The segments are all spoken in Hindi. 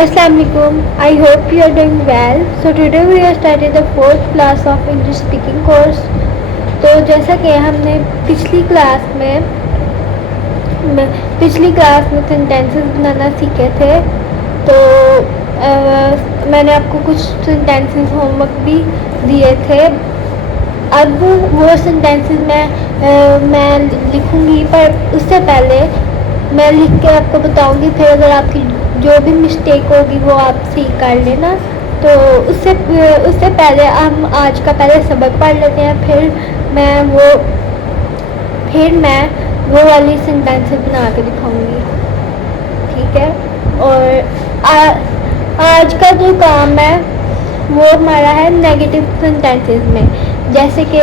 Assalamualaikum. I hope you are doing well. So today we are starting the fourth class of English speaking course. तो जैसा कि हमने पिछली क्लास में सेंटेंसेस बनाना सीखे थे, तो मैंने आपको कुछ सेंटेंसेस होमवर्क भी दिए थे. अब वो सेंटेंसेस मैं लिखूंगी, पर उससे पहले मैं लिख के आपको बताऊंगी. फिर अगर आपकी जो भी मिस्टेक होगी वो आप सही कर लेना. तो उससे पहले हम आज का पहले सबक पढ़ लेते हैं. फिर मैं वो वाली सेंटेंसेस बना के दिखाऊंगी, ठीक है. और आज का जो काम है वो हमारा है नेगेटिव सेंटेंसेस में. जैसे कि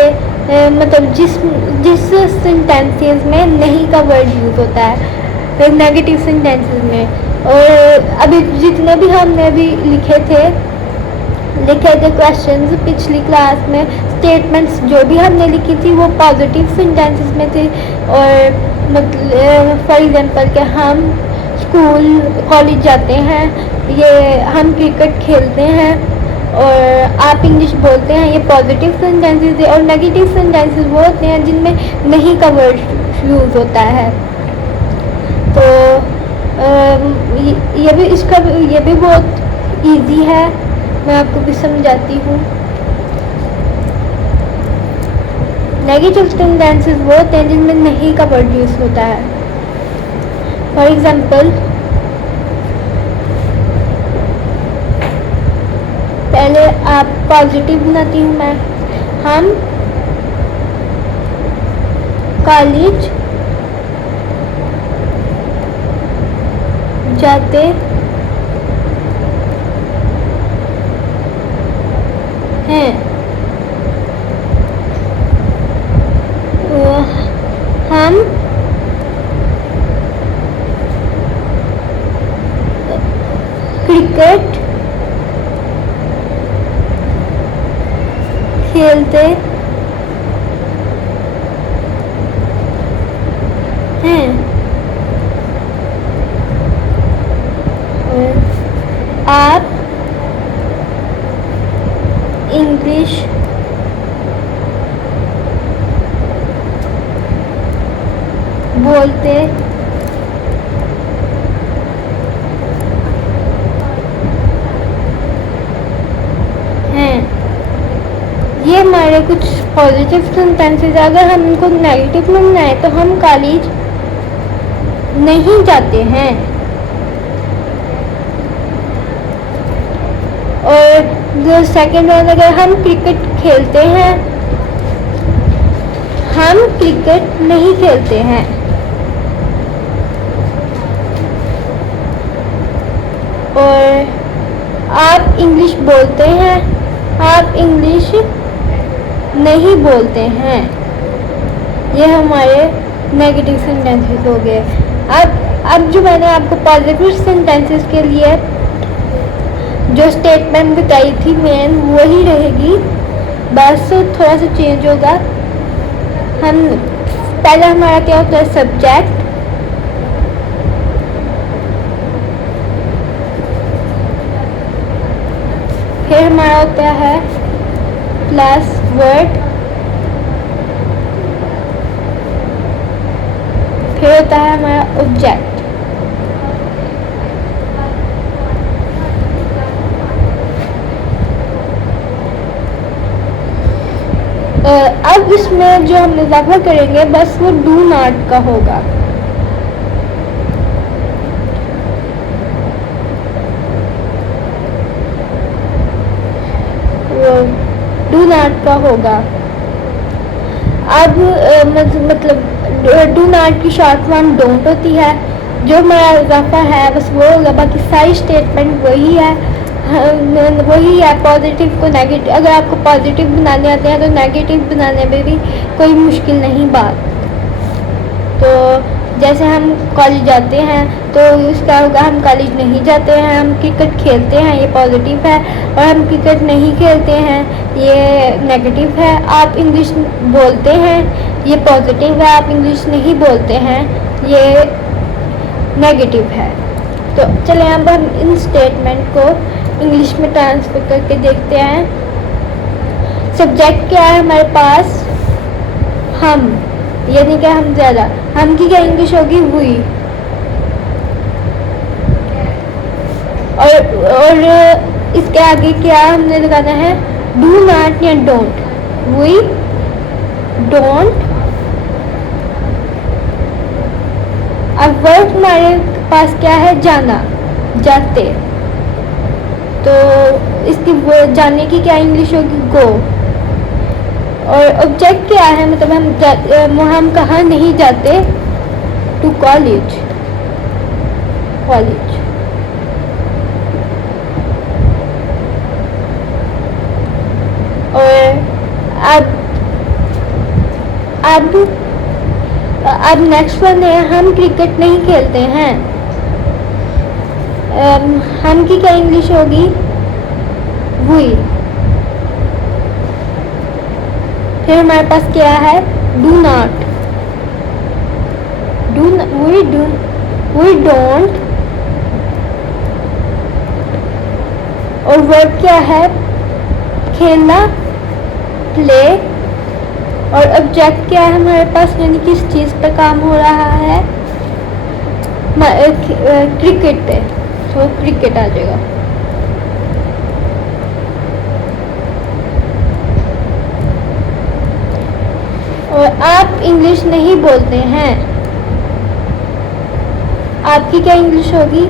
मतलब जिस सेंटेंसेस में नहीं का वर्ड यूज़ होता है नेगेटिव सेंटेंसेस में. और अभी जितने भी हमने अभी लिखे थे क्वेश्चंस पिछली क्लास में, स्टेटमेंट्स जो भी हमने लिखी थी वो पॉजिटिव सेंटेंसेस में थी. और मतलब फॉर एग्जांपल कि हम स्कूल कॉलेज जाते हैं, ये हम क्रिकेट खेलते हैं, और आप इंग्लिश बोलते हैं, ये पॉजिटिव सेंटेंसेस है. और नेगेटिव सेंटेंसेस वो होते हैं जिनमें नहीं का वर्ड यूज़ होता है. तो ये भी बहुत इजी है. मैं आपको भी समझाती हूँ. नेगेटिव सेंटेंसेस वो होते हैं जिनमें नहीं का वर्ड यूज़ होता है. फॉर एग्जांपल, पहले आप पॉजिटिव बनाती हूँ मैं. हम कॉलेज जाते हैं. हम क्रिकेट खेलते हैं. आप इंग्लिश बोलते हैं. ये हमारे कुछ पॉजिटिव सेंटेंसेस. अगर हम इनको नेगेटिव में बनाए तो हम कॉलेज नहीं जाते हैं. और जो सेकेंड वन, अगर हम क्रिकेट खेलते हैं, हम क्रिकेट नहीं खेलते हैं. और आप इंग्लिश बोलते हैं, आप इंग्लिश नहीं बोलते हैं. ये हमारे नेगेटिव सेंटेंसेस हो गए. अब जो मैंने आपको पॉजिटिव सेंटेंसेस के लिए जो स्टेटमेंट बताई थी मेन वही रहेगी, बस थोड़ा सा चेंज होगा. हम पहले हमारा क्या होता है सब्जेक्ट, फिर हमारा होता है प्लस वर्ड, फिर होता है हमारा ऑब्जेक्ट. अब इसमें जो हम इजाफा करेंगे बस वो डू नॉट का होगा. डू नॉट का होगा. अब मतलब डू नॉट की शॉर्ट फॉर्म डोंट होती है. जो हमारा इजाफा है बस वो होगा, बाकी सारी स्टेटमेंट वही है. पॉजिटिव को नेगेटिव, अगर आपको पॉजिटिव बनाने आते हैं तो नेगेटिव बनाने में भी कोई मुश्किल नहीं बात. तो जैसे हम कॉलेज जाते हैं तो उसका होगा हम कॉलेज नहीं जाते हैं. हम क्रिकेट खेलते हैं, ये पॉजिटिव है. और हम क्रिकेट नहीं खेलते हैं, ये नेगेटिव है. आप इंग्लिश बोलते हैं, ये पॉजिटिव है. आप इंग्लिश नहीं बोलते हैं, ये नेगेटिव है. तो चलिए अब हम इन स्टेटमेंट को इंग्लिश में ट्रांसफर करके देखते हैं। सब्जेक्ट क्या है हमारे पास? हम, यानी कि हम ज़्यादा। हम की क्या इंग्लिश होगी? वी। और इसके आगे क्या हमने लगाना है? डू नॉट या डोंट। We don't. अब वर्ब हमारे पास क्या है? जाना, जाते। तो इसकी जाने की क्या इंग्लिश होगी? गो। और ऑब्जेक्ट क्या है? मतलब हम कहाँ नहीं जाते? To college, college. और अब नेक्स्ट वन है, हम क्रिकेट नहीं खेलते हैं। हम की क्या इंग्लिश होगी? वी। फिर हमारे पास क्या है? Do not. We don't. और वर्ब क्या है? खेलना, प्ले। और ऑब्जेक्ट क्या है हमारे पास, यानी किस चीज़ पे काम हो रहा है? क्रिकेट पे, तो क्रिकेट आ जाएगा। और आप इंग्लिश नहीं बोलते हैं। आपकी क्या इंग्लिश होगी?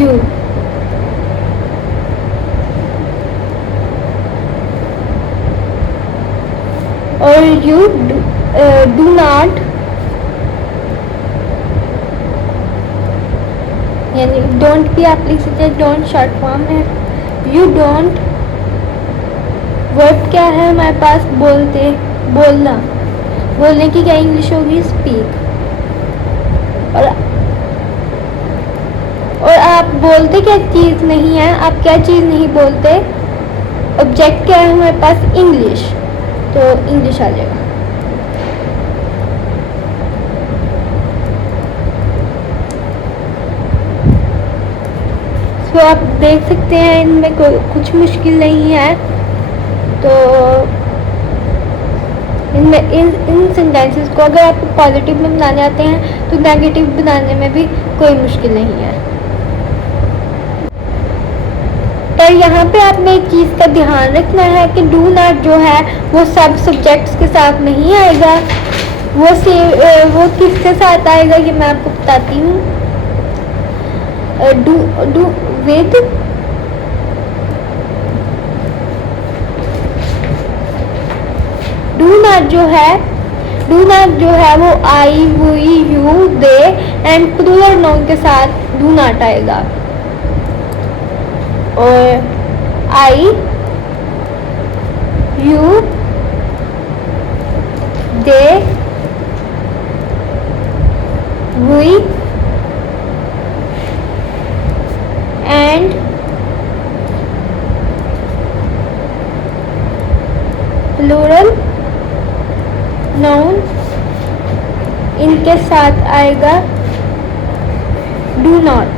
यू। और यू डू नॉट, यानी डोंट भी आप लिख सकते हैं, डोंट शॉर्ट फॉर्म है। You don't. वर्ब क्या है हमारे पास? बोलते, बोलना। बोलने की क्या इंग्लिश होगी? स्पीक। और आप बोलते क्या चीज़ नहीं है? आप क्या चीज़ नहीं बोलते? ऑब्जेक्ट क्या है हमारे पास? इंग्लिश, तो इंग्लिश आ जाएगा। तो आप देख सकते हैं इनमें कुछ मुश्किल नहीं है। तो इनमें इन सेंटेंसेस को अगर आपको पॉजिटिव में बनाने आते हैं तो नेगेटिव बनाने में भी कोई मुश्किल नहीं है। पर यहाँ पे आपने एक चीज़ का ध्यान रखना है कि डू नॉट जो है वो सब सब्जेक्ट्स के साथ नहीं आएगा। वो किसके साथ आएगा ये मैं आपको बताती हूँ। डू विद, डू नॉट जो है वो I, we, you, they and plural noun के साथ डू नॉट आएगा। और I, you, they, we and plural noun इनके साथ आएगा डू नॉट।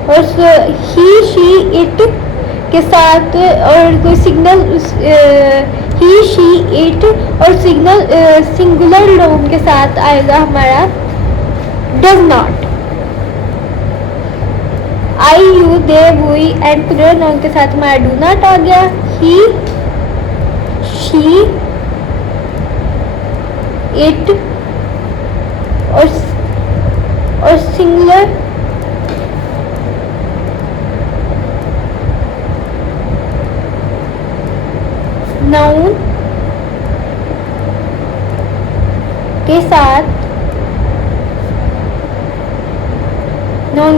और ही, शी, इट के साथ और कोई सिग्नल ही, शी, इट और सिंगुलर नाउन के साथ आएगा हमारा does not. I, you, they, we and plural noun के साथ हमारा डू नॉट आ गया। ही, शी, इट और सिंगुलर नाउन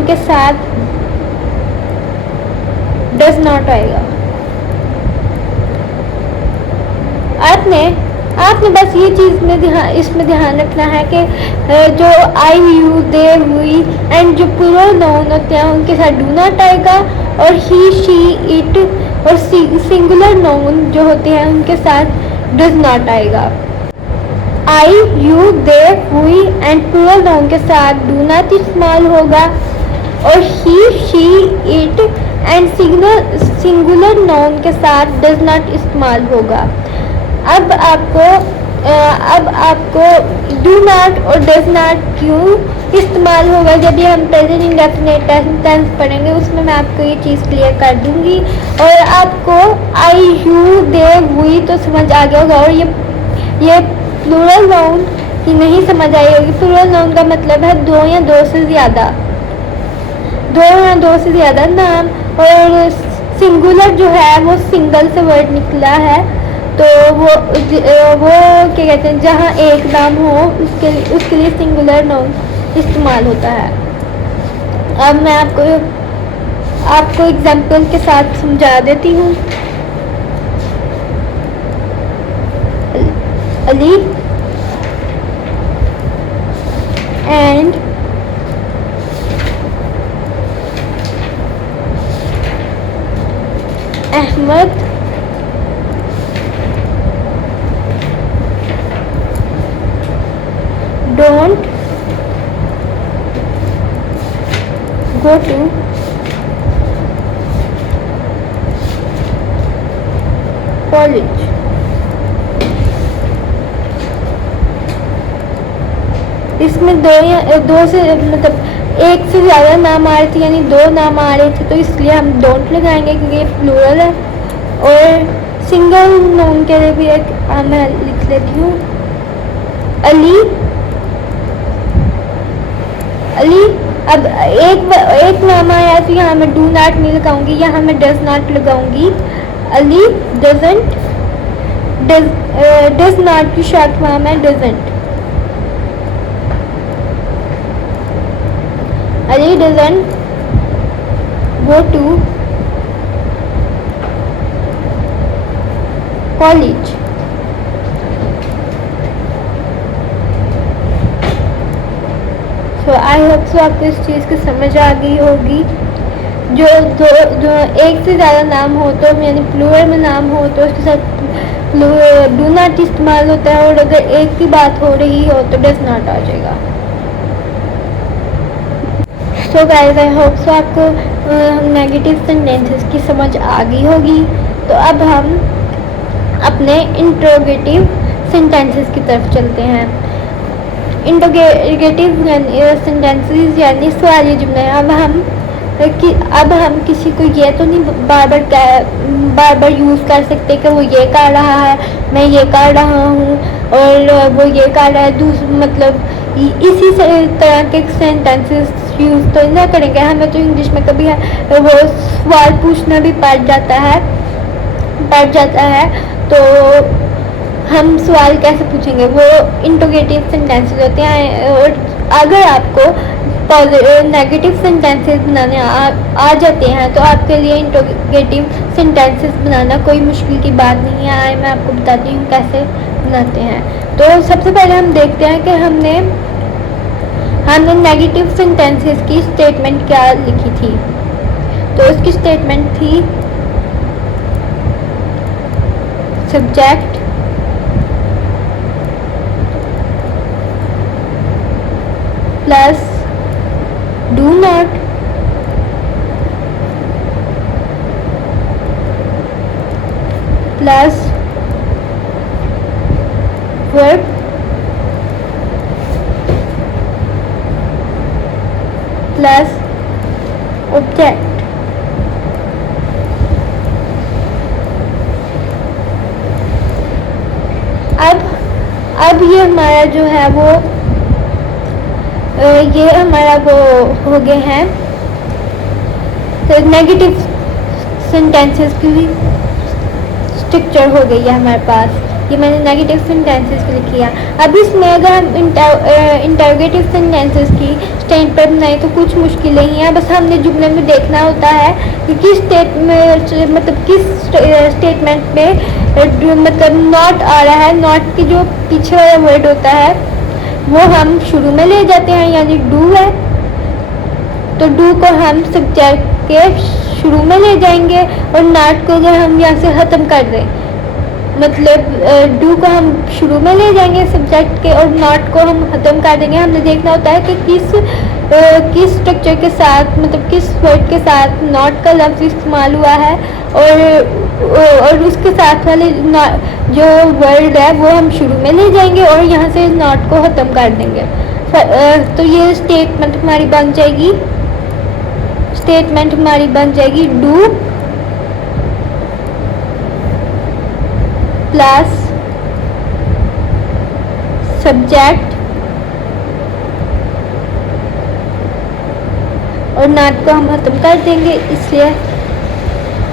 के साथ डज नॉट आएगा। आपने बस ये चीज़ में इसमें ध्यान रखना है कि जो I, you, they, we and जो प्लूरल नाउन होते हैं उनके साथ डू नॉट आएगा। और ही, शी, इट और सिंगुलर नाउन जो होते हैं उनके साथ डज नॉट आएगा। I, you, they, we and plural noun के साथ डू नॉट इस्तेमाल होगा, और he, she, it and singular noun के साथ डज नॉट इस्तेमाल होगा। अब आपको डू नॉट और डज नॉट क्यों इस्तेमाल होगा जब ये हम प्रेजेंट इंडेफिनिट टेंस पढ़ेंगे, उसमें मैं आपको ये चीज़ क्लियर कर दूंगी। और आपको आई, यू, दे, वी तो समझ आ गया होगा, और ये प्लूरल नाउन की नहीं समझ आई होगी। प्लूरल नाउन का मतलब है दो या दो से ज़्यादा नाम, और सिंगुलर जो है वो सिंगल से वर्ड निकला है, तो वो क्या कहते हैं, जहाँ एक नाम हो उसके लिए सिंगुलर नाउन इस्तेमाल होता है। अब मैं आपको एग्जाम्पल के साथ समझा देती हूँ। Ali and Ahmed don't go to college। इसमें दो से मतलब एक से ज़्यादा नाम आ रहे थे, यानी दो नाम आ रहे थे, तो इसलिए हम डोंट लगाएंगे क्योंकि ये प्लूरल है। और सिंगल नाउन के लिए भी एक मैं लिख लेती हूँ, अली। अब एक नाम आया तो यहाँ मैं डू नॉट नहीं लगाऊंगी, यहाँ मैं डज नॉट लगाऊंगी। अली डजंट, डज नॉट की शॉर्ट फॉर्म है doesn't. Ali doesn't go to college. तो आई होप सो आपको इस चीज़ की समझ आ गई होगी। जो एक से ज़्यादा नाम हो तो यानी प्लूरल में नाम हो तो उसके साथ डू नॉट इस्तेमाल होता है, और अगर एक की बात हो रही हो तो डज नॉट आ जाएगा। So guys I hope so आपको नेगेटिव सेंटेंसेस की समझ आ गई होगी। तो अब हम अपने इंट्रोगेटिव सेंटेंसेस की तरफ चलते हैं। इंट्रोगेटिव सेंटेंसेस यानी सवाली जुमले। अब हम किसी को ये तो नहीं बार बार यूज़ कर सकते कि वो ये कर रहा है, मैं ये कर रहा हूँ, और वो ये कर रहा है। मतलब इसी तरह के सेंटेंसेस यूज़ तो ना करेंगे। हमें तो इंग्लिश में कभी वो सवाल पूछना भी पड़ जाता है, तो हम सवाल कैसे पूछेंगे, वो इंट्रोगेटिव सेंटेंसेस होते हैं। और अगर आपको नेगेटिव सेंटेंसेस बनाने आ जाते हैं तो आपके लिए इंट्रोगेटिव सेंटेंसेस बनाना कोई मुश्किल की बात नहीं है। मैं आपको बताती हूँ कैसे बनाते हैं। तो सबसे पहले हम देखते हैं कि हमने नेगेटिव सेंटेंसेस की स्टेटमेंट क्या लिखी थी। तो उसकी स्टेटमेंट थी subject plus do not plus verb plus object. अब ये हमारा जो है वो ये हमारा वो हो गए हैं तो नेगेटिव सेंटेंसेस की भी स्ट्रक्चर हो गई है हमारे पास। ये मैंने नेगेटिव सेंटेंसेस की लिखी है। अब इसमें अगर हम इंटरोगेटिव सेंटेंसेस की स्टेटमेंट बनाए तो कुछ मुश्किल नहीं है। बस हमने जुमले में देखना होता है कि किस स्टेटमेंट में मतलब नॉट आ रहा है। नॉट की जो पीछे वाला वर्ड होता है वो हम शुरू में ले जाते हैं, यानी डू है तो डू को हम सब्जेक्ट के शुरू में ले जाएंगे, और नॉट को अगर हम यहाँ से ख़त्म कर दें मतलब डू को हम शुरू में ले जाएंगे सब्जेक्ट के और नॉट को हम ख़त्म कर देंगे। हमने देखना होता है कि किस स्ट्रक्चर के साथ, मतलब किस वर्ड के साथ नॉट का लफ्ज़ इस्तेमाल हुआ है, और उसके साथ वाले जो वर्ड है वो हम शुरू में ले जाएंगे और यहाँ से नॉट को ख़त्म कर देंगे। तो ये स्टेटमेंट हमारी बन जाएगी डू प्लस सब्जेक्ट और नॉट को हम खत्म कर देंगे, इसलिए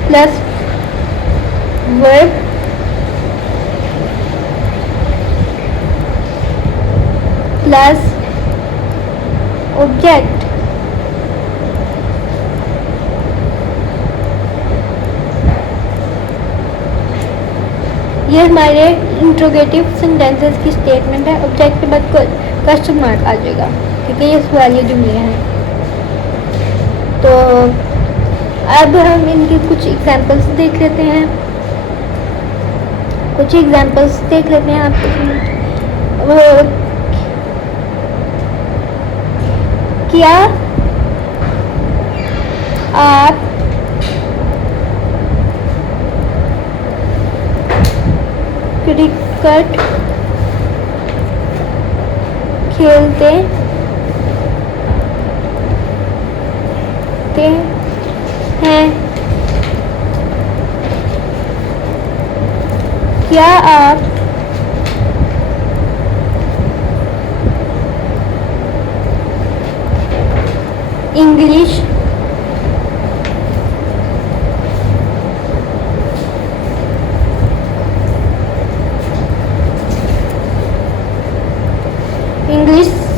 प्लस वर्ब प्लस ऑब्जेक्ट। ये हमारे इंट्रोगेटिव सेंटेंसेस की स्टेटमेंट है। ऑब्जेक्ट के बाद क्वेश्चन मार्क आ जाएगा, क्योंकि ये सवालिया जुमले हैं। तो अब हम इनकी कुछ एग्जांपल्स देख लेते हैं। क्या आप क्रिकेट खेलते हैं? क्या आप इंग्लिश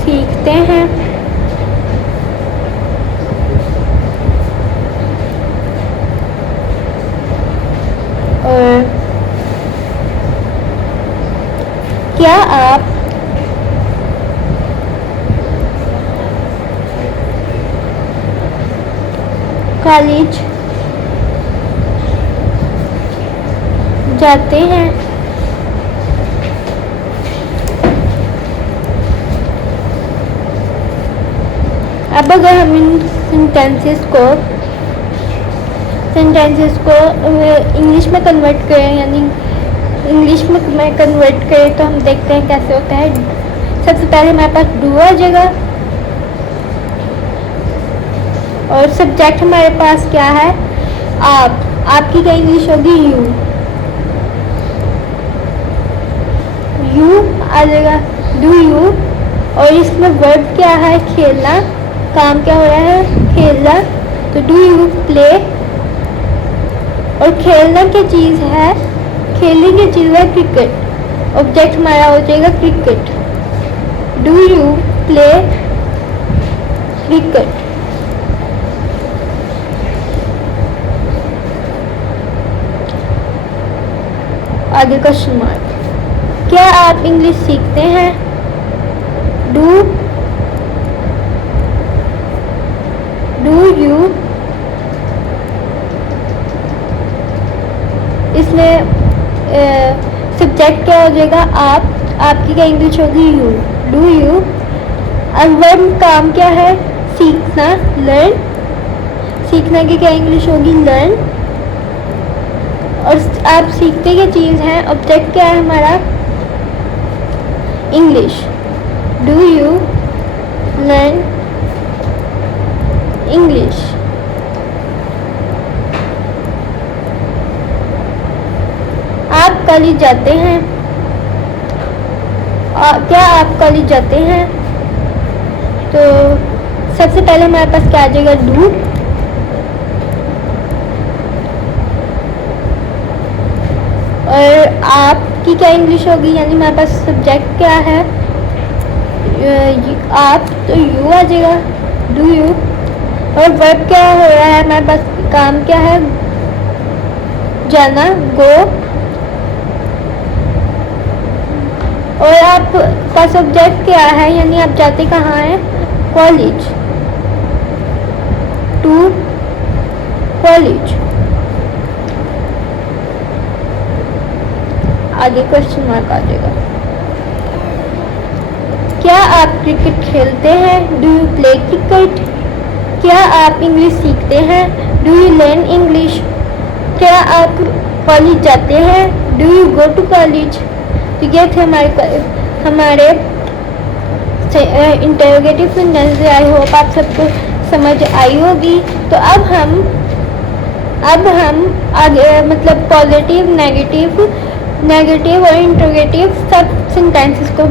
सीखते हैं? और क्या आप कॉलेज जाते हैं? अब अगर हम इन सेंटेंसेस को इंग्लिश में कन्वर्ट करें, यानी इंग्लिश में कन्वर्ट करें, तो हम देखते हैं कैसे होता है। सबसे पहले हमारे पास डू आ जाएगा और सब्जेक्ट हमारे पास क्या है? आपकी क्या इंग्लिश होगी? यू आ जाएगा, डू यू। और इसमें वर्ब क्या है? खेलना। काम क्या हो रहा है? खेलना। तो डू यू प्ले। और खेलना क्या चीज़ है? खेलने की चीज़ है क्रिकेट। ऑब्जेक्ट हमारा हो जाएगा cricket. Do you play cricket? आगे क्वेश्चन मार्क। क्या आप इंग्लिश सीखते हैं? Do you. इसमें सब्जेक्ट क्या हो जाएगा? आपकी क्या इंग्लिश होगी? यू। Do you. और वर्ब काम क्या है? सीखना, लर्न। सीखना की क्या इंग्लिश होगी? लर्न। और आप सीखते क्या चीज़ है? ऑब्जेक्ट क्या है हमारा? English. Do you learn English? आप कॉलेज जाते हैं? क्या आप कॉलेज जाते हैं? तो सबसे पहले हमारे पास क्या आ जाएगा? डू। और आपकी क्या इंग्लिश होगी? यानी हमारे पास सब्जेक्ट क्या है? आप, तो यू आ जाएगा, डू यू। और वर्ब क्या हो रहा है हमारे पास? काम क्या है? जाना, गो। और आपका सब्जेक्ट क्या है? यानी आप जाते कहाँ हैं? कॉलेज। To college. आगे क्वेश्चन मार्क आ जाएगा। क्या आप क्रिकेट खेलते हैं? Do you play cricket? क्या आप इंग्लिश सीखते हैं? Do you learn English? क्या आप कॉलेज जाते हैं? Do you go to college? तो ये थे हमारे इंटरोगेटिव सेंटेंस। आई होप आप सबको समझ आई होगी। तो अब हम आगे मतलब पॉजिटिव, नेगेटिव और इंटरोगेटिव सब सेंटेंसेस को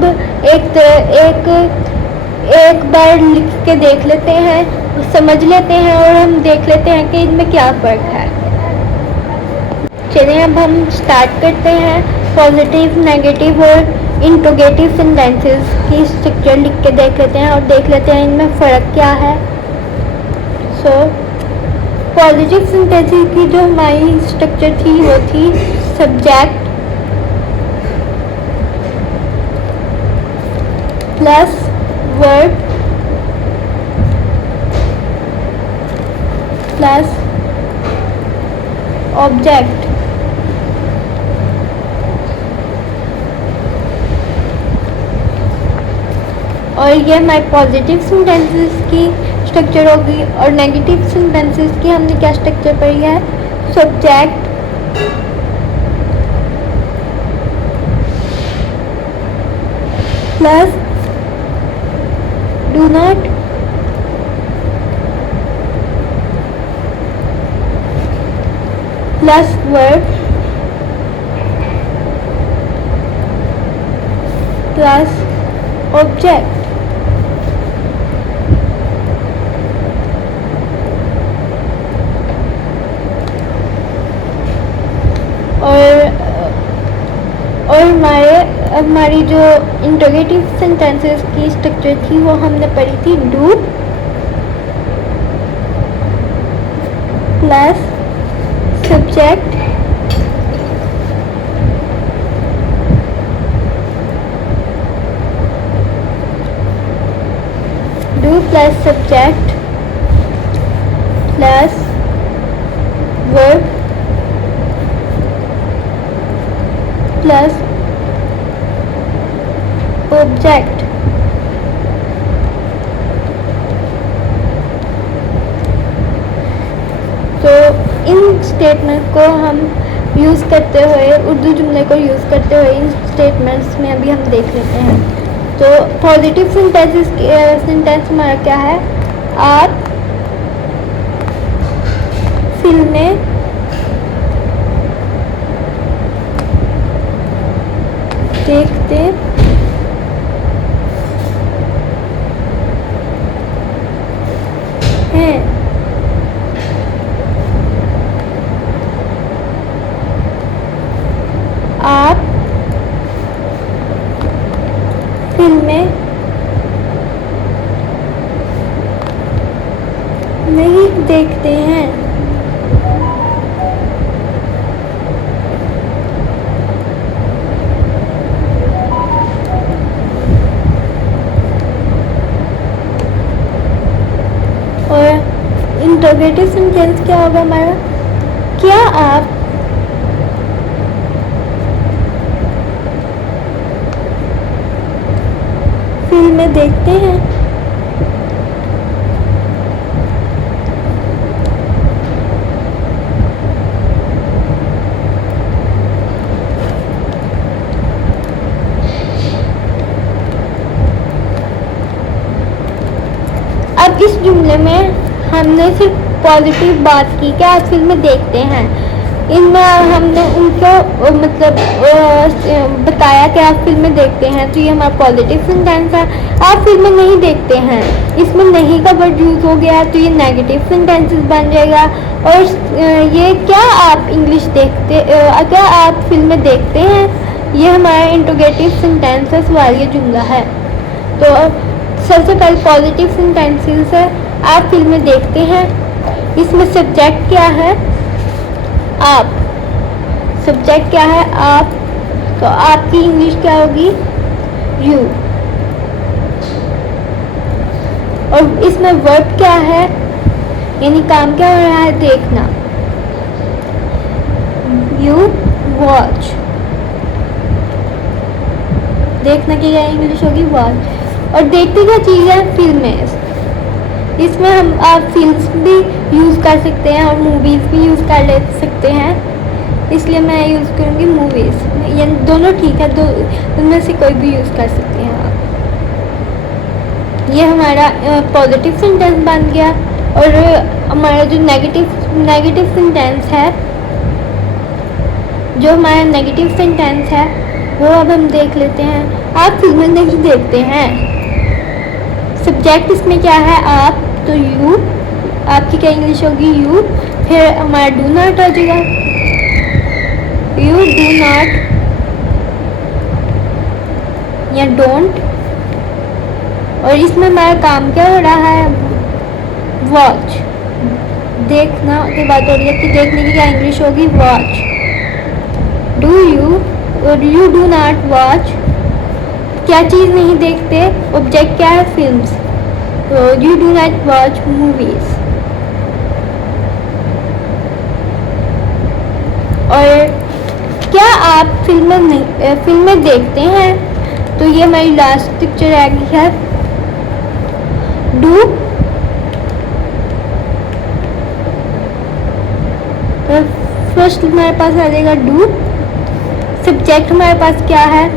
एक बार लिख के देख लेते हैं, समझ लेते हैं और हम देख लेते हैं कि इनमें क्या फ़र्क है। चलिए अब हम स्टार्ट करते हैं पॉजिटिव, नेगेटिव और इंटरोगेटिव सेंटेंसेस की स्ट्रक्चर लिख के देख लेते हैं और देख लेते हैं इनमें फ़र्क क्या है। पॉजिटिव सेंटेंसेस की जो हमारी स्ट्रक्चर थी वो थी subject plus verb plus object. और ये हमारे पॉजिटिव सेंटेंसेस की स्ट्रक्चर होगी। और नेगेटिव सेंटेंसेस की हमने क्या स्ट्रक्चर पढ़ी है? Subject plus do not plus verb plus object. और हमारी जो इंटरोगेटिव सेंटेंसेस की स्ट्रक्चर थी वो हमने पढ़ी थी do plus subject plus verb plus object. तो इन स्टेटमेंट को हम यूज़ करते हुए, उर्दू जुमले को यूज़ करते हुए इन स्टेटमेंट्स में अभी हम देख लेते हैं। तो पॉजिटिव सेंटेंस हमारा क्या है? आप फिल्में देखते हैं। आप फिल्में नहीं देखते हैं। इंटरोगेटिव सेंटेंस क्या होगा हमारा? क्या आप फिल्में देखते हैं? अब इस जुमले में हमने सिर्फ पॉजिटिव बात की कि आप फिल्में देखते हैं। इनमें हमने उनको मतलब बताया कि आप फिल्में देखते हैं, तो ये हमारा पॉजिटिव सेंटेंस है। आप फिल्में नहीं देखते हैं, इसमें नहीं का वर्ड यूज़ हो गया तो ये नेगेटिव सेंटेंसेस बन जाएगा। और ये क्या आप इंग्लिश देखते क्या आप फिल्में देखते हैं, ये हमारा इंटरोगेटिव सेंटेंसेस वाली जुमला है। तो सबसे पहले पॉजिटिव सेंटेंसेस है आप फिल्में देखते हैं। इसमें सब्जेक्ट क्या है? आप। सब्जेक्ट क्या है? आप। तो आपकी इंग्लिश क्या होगी? यू। और इसमें वर्ब क्या है, यानी काम क्या हो रहा है? देखना। You watch. देखना की क्या इंग्लिश होगी वॉच। और देखते क्या चीज़ है, फिल्में। इसमें हम आप फिल्म्स भी यूज़ कर सकते हैं और मूवीज़ भी यूज़ कर ले सकते हैं, इसलिए मैं यूज़ करूँगी मूवीज़। ये दोनों ठीक है, दो उनमें से कोई भी यूज़ कर सकते हैं आप। ये हमारा पॉजिटिव सेंटेंस बन गया। और हमारा जो नेगेटिव सेंटेंस है, जो हमारा नेगेटिव सेंटेंस है वो अब हम देख लेते हैं। आप फिल्में नहीं देखते हैं। सब्जेक्ट इसमें क्या है, आप, तो यू, आपकी क्या इंग्लिश होगी, यू। फिर हमारा डू नॉट आ जाएगा, यू डू नॉट या डोंट। और इसमें हमारा काम क्या हो रहा है, वॉच। देखना के बाद हो रही है कि देखने की क्या इंग्लिश होगी, वॉच। डू यू और यू डू नॉट वॉच, क्या चीज़ नहीं देखते, ऑब्जेक्ट क्या है, फिल्म्स। तो you do not watch movies. और क्या आप फिल्में देखते हैं, तो ये हमारी लास्ट पिक्चर आ गई है, डू। फर्स्ट हमारे पास आ जाएगा डू। सब्जेक्ट हमारे पास क्या है,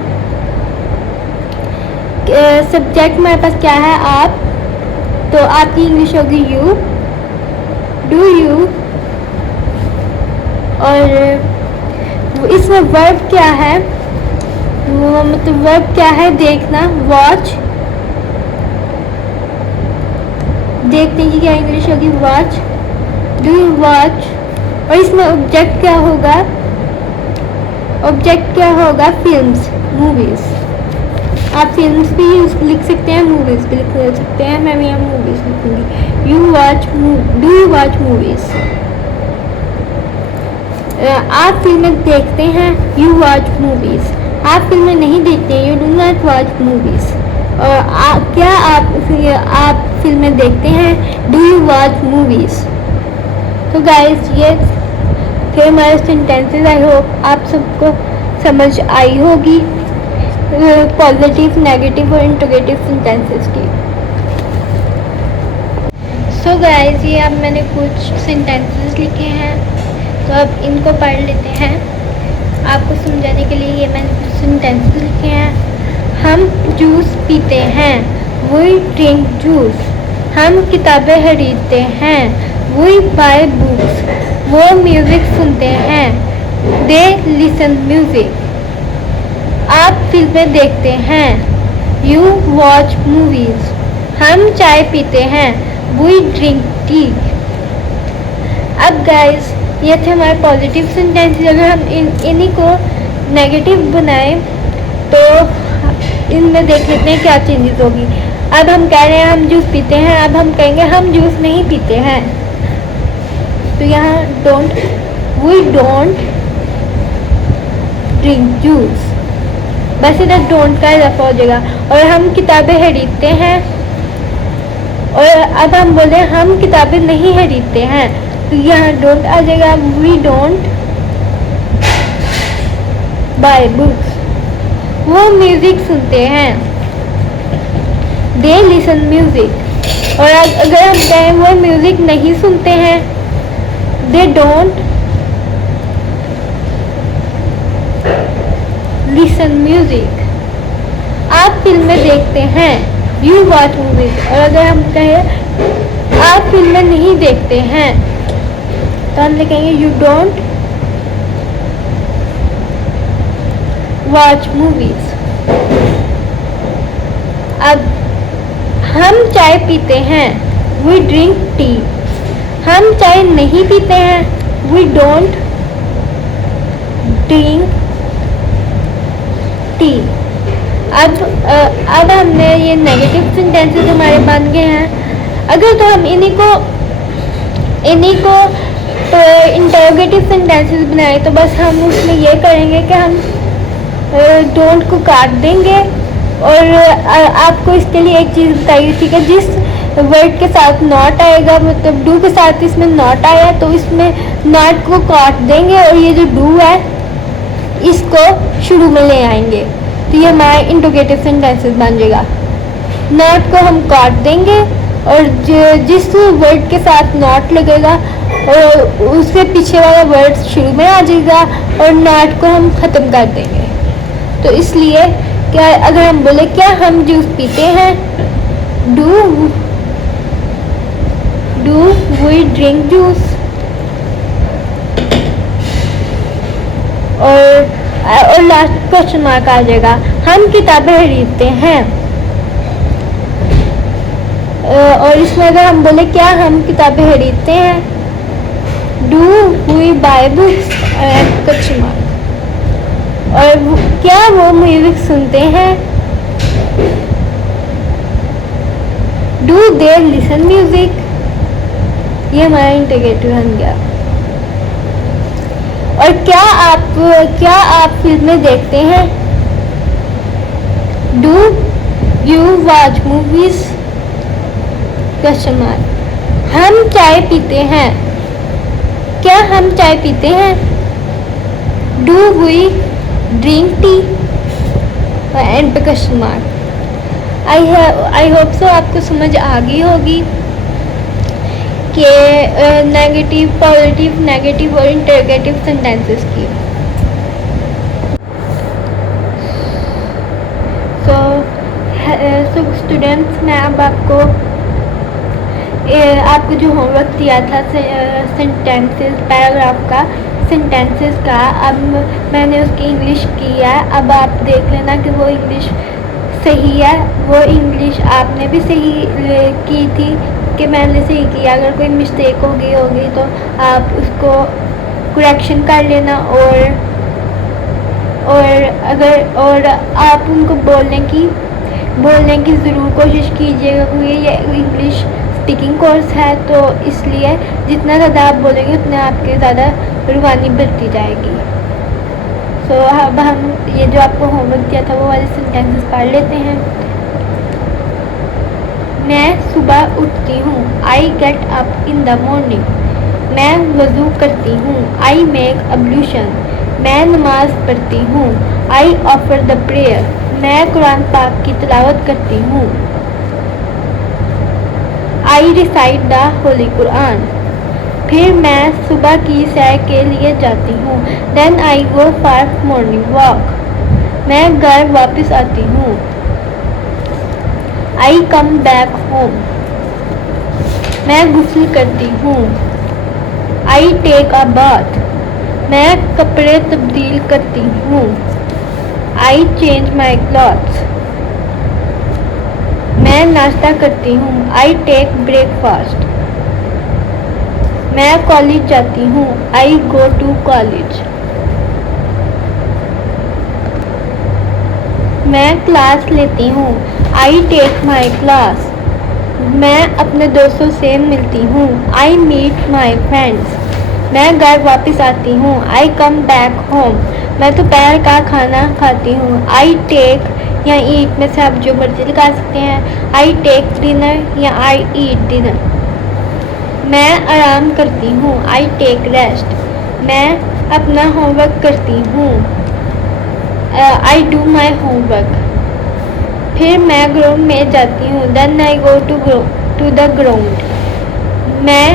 सब्जेक्ट हमारे पास क्या है, आप। तो आपकी इंग्लिश होगी यू, डू यू। और इसमें वर्ब क्या है, वो मतलब वर्ब क्या है, देखना, वॉच। देखने की क्या इंग्लिश होगी, वॉच। Do you watch. और इसमें ऑब्जेक्ट क्या होगा, ऑब्जेक्ट क्या होगा, फिल्म्स, मूवीज। आप फिल्म्स भी लिख सकते हैं, मूवीज भी लिख सकते हैं। मैं भी यहाँ मूवीज लिखूंगी, डू यू वॉच मूवीज। आप फिल्में देखते हैं, यू वॉच मूवीज। आप फिल्में नहीं देखते हैं, you do not watch movies. और क्या आप फिल्में देखते हैं, डू यू वॉच मूवीज। तो गाइस ये थे हमारे सेंटेंसेस। आई होप आप सबको समझ आई होगी पॉजिटिव, नेगेटिव और इंटरोगेटिव सेंटेंसेस की। सो गाइस ये अब मैंने कुछ सेंटेंसेस लिखे हैं, तो अब इनको पढ़ लेते हैं आपको समझाने के लिए। ये मैंने कुछ सेंटेंसेस लिखे हैं। हम जूस पीते हैं, वी ड्रिंक जूस। हम किताबें खरीदते हैं, वी बाय बुक्स। वो म्यूज़िक सुनते हैं, दे लिसन म्यूज़िक। आप फिल्में देखते हैं, यू वॉच मूवीज़। हम चाय पीते हैं, वी ड्रिंक टी। अब गाइस ये थे हमारे पॉजिटिव सेंटेंसेस। अगर हम इन्हीं को नेगेटिव बनाएं तो इनमें देख लेते हैं क्या चेंजेस होगी। अब हम कह रहे हैं हम जूस पीते हैं, अब हम कहेंगे हम जूस नहीं पीते हैं। तो यहाँ don't, we don't drink juice, बस इधर डोंट का इजाफा हो जाएगा। और हम किताबें खरीदते हैं, और अब हम बोले हम किताबें नहीं खरीदते हैं, तो यहाँ डोंट आ जाएगा, वी डोंट बाय बुक्स। वो म्यूज़िक सुनते हैं, दे लिसन म्यूज़िक। और अगर हम कहें वो म्यूज़िक नहीं सुनते हैं, दे डोंट लिसन म्यूज़िक। आप फिल्में देखते हैं, यू वॉच मूवीज। और अगर हम कहें आप फिल्में नहीं देखते हैं, तो हम लिखेंगे यू डोंट वॉच मूवीज। अब हम चाय पीते हैं, वी ड्रिंक टी। हम चाय नहीं पीते हैं, वी डोंट ड्रिंक टी। अब हमने ये नेगेटिव सेंटेंसेस हमारे बन गए हैं। अगर तो हम इन्हीं को इंटरोगेटिव सेंटेंसेस बनाए, तो बस हम उसमें ये करेंगे कि हम डोंट को काट देंगे। और आपको इसके लिए एक चीज़ बताइए, ठीक है, जिस वर्ड के साथ नॉट आएगा, मतलब डू के साथ इसमें नॉट आया, तो इसमें नॉट को काट देंगे और ये जो डू है इसको शुरू में ले आएंगे। तो ये हमारा इंट्रोगेटिव सेंटेंसेस बन जाएगा। नॉट को हम काट देंगे और जिस वर्ड के साथ नॉट लगेगा और उसके पीछे वाला वर्ड शुरू में आ जाएगा और नॉट को हम ख़त्म कर देंगे। तो इसलिए क्या अगर हम बोले क्या हम जूस पीते हैं, डू वी ड्रिंक जूस, और लास्ट क्वेश्चन मार्क आ जाएगा। हम किताबें खरीदते हैं, और इसमें अगर हम बोले क्या हम किताबें खरीदते हैं, do we buy books, question mark. और क्या वो म्यूजिक सुनते हैं, डू दे लिसन म्यूजिक। ये हमारा इंटीग्रेटिव बन गया। और क्या आप फिल्में देखते हैं, do you watch movies, question mark. हम चाय पीते हैं, क्या हम चाय पीते हैं, do we drink tea, end पे question mark. I hope so आपको समझ आ गई होगी कि नेगेटिव, पॉजिटिव, नेगेटिव और इंटरोगेटिव सेंटेंसेस की। सो स्टूडेंट्स, मैं अब आपको जो होमवर्क दिया था सेंटेंसेस, पैराग्राफ का, सेंटेंसेस का, अब मैंने उसकी इंग्लिश की है। अब आप देख लेना कि वो इंग्लिश सही है, वो इंग्लिश आपने भी सही की थी कि मैंने सही किया। अगर कोई मिस्टेक होगी तो आप उसको करेक्शन कर लेना, और आप उनको बोलने की ज़रूर कोशिश कीजिएगा, क्योंकि ये इंग्लिश स्पीकिंग कोर्स है, तो इसलिए जितना ज़्यादा आप बोलेंगे उतने आपके ज़्यादा रुबानी बढ़ती जाएगी। सो अब हम ये जो आपको होमवर्क दिया था वो वाले सेंटेंसेस पढ़ लेते हैं। मैं सुबह उठती हूँ, I get up in the morning. मैं वज़ू करती हूँ, आई मेक अब्लूशन। मैं नमाज पढ़ती हूँ, आई ऑफर द प्रेयर। मैं कुरान पाक की तिलावत करती हूँ, I recite the holy Quran. फिर मैं सुबह की सैर के लिए जाती हूँ, then I go for morning walk. मैं घर वापस आती हूँ, आई कम बैक होम। मैं गुस्ल करती हूँ, आई टेक अ बाथ। मैं कपड़े तब्दील करती हूँ, आई चेंज माई क्लॉथ्स। मैं नाश्ता करती हूँ, आई टेक ब्रेकफास्ट। मैं कॉलेज जाती हूँ, आई गो टू कॉलेज। मैं क्लास लेती हूँ, आई टेक माई क्लास। मैं अपने दोस्तों से मिलती हूँ, आई मीट माई फ्रेंड्स। मैं घर वापस आती हूँ, आई कम बैक होम। मैं दोपहर का खाना खाती हूँ, आई टेक या ईट में से आप जो मर्जी लगा सकते हैं, आई टेक डिनर या आई ईट डिनर। मैं आराम करती हूँ, आई टेक रेस्ट। मैं अपना होमवर्क करती हूँ, आई डू माई होमवर्क। फिर मैं ग्राउंड में जाती हूँ, then I go to the ground. मैं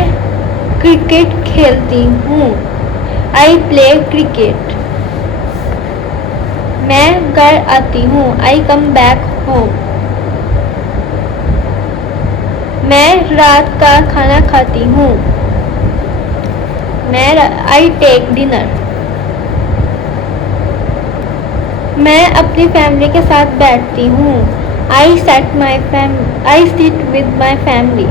क्रिकेट खेलती हूँ, आई प्ले क्रिकेट। मैं घर आती हूँ, आई कम बैक होम। मैं रात का खाना खाती हूँ, आई टेक डिनर। मैं अपनी फैमिली के साथ बैठती हूँ, I sit with my family.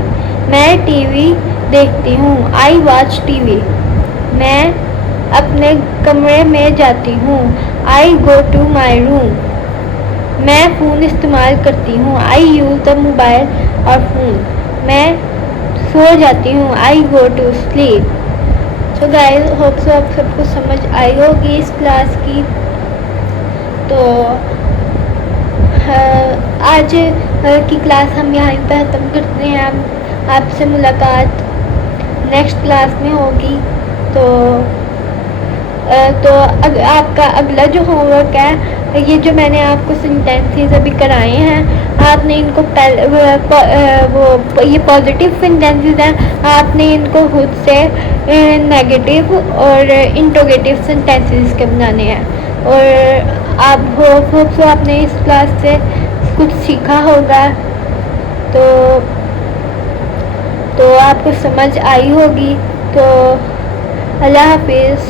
मैं टीवी देखती हूँ, आई वॉच टीवी। मैं अपने कमरे में जाती हूँ, I go to my room. मैं फ़ोन इस्तेमाल करती हूँ, आई यूज़ द मोबाइल और फ़ोन। मैं सो जाती हूँ, I go to sleep. So guys, hope so आप सबको समझ आई होगी इस क्लास की। तो आज की क्लास हम यहाँ पर ख़त्म करते हैं। आपसे मुलाकात नेक्स्ट क्लास में होगी। तो तो आपका अगला जो होमवर्क है, ये जो मैंने आपको सेंटेंसेस अभी कराए हैं, आपने इनको ये पॉजिटिव सेंटेंसेस हैं, आपने इनको खुद से नेगेटिव और इंट्रोगेटिव सेंटेंसेस के बनाने हैं। और आप होप सो आपने इस क्लास से कुछ सीखा होगा, तो आपको समझ आई होगी। तो अल्लाह हाफिज़।